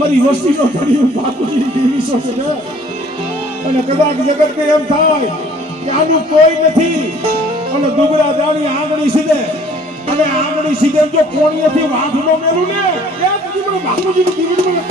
મારી વસ્તીનો ધણી બાપુજી દેવીસો છે ને અને કદાચ જગત ને એમ થાય કે આનું કોઈ નથી અને દુબરા દાણી આંગળી સીધે અને આંગળી સીધે જો કોણીએથી વાઘનો મેલું ને એ મને બાપુજીની દેવી મને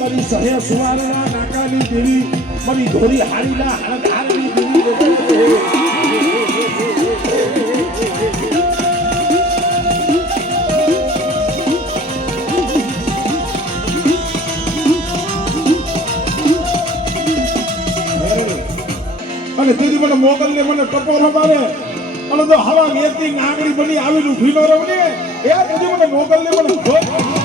મારી સહે સુવારના નાકાની દેવી મારી ધોરી હારીલા હારની દેવી અને દીદી મને મોગલ ને મને ટપોલો મારે અને તો હવા વેતી નાગડી બની આવીને ઉભી ન રહે ને એ દીદી મને મોગલ ને મને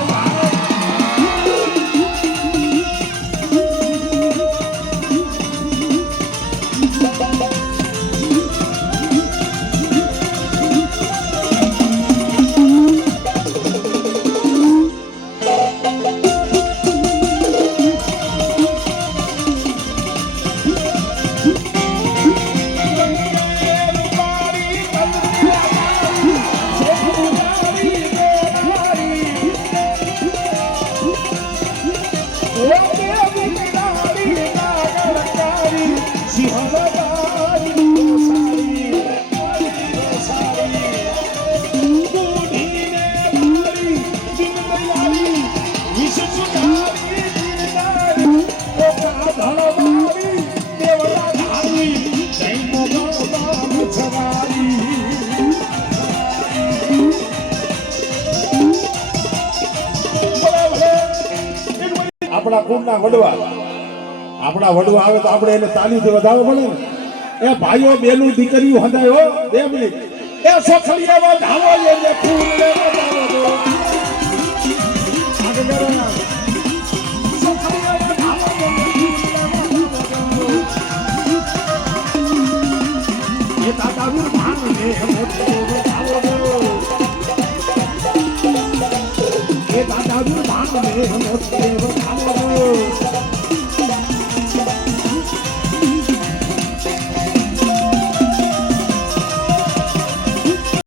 આપણા વડવા આવે તો આપણે એને તાલીથી વધાવો પડે ને એ ભાઈઓ બેનું દીકરીઓ હંધાયો 2 મિનિટ એ સોખલિયામાં ધાવો લેને ફૂલ લેવા ધાવો દો આગળ કરો ના સોખલિયામાં ધાવો લેને ફૂલ લેવા ધાવો દો એ દાદાનું ભાન ને મોટો ધાવો દો એ દાદાનું ભાન ને મોટો ધાવો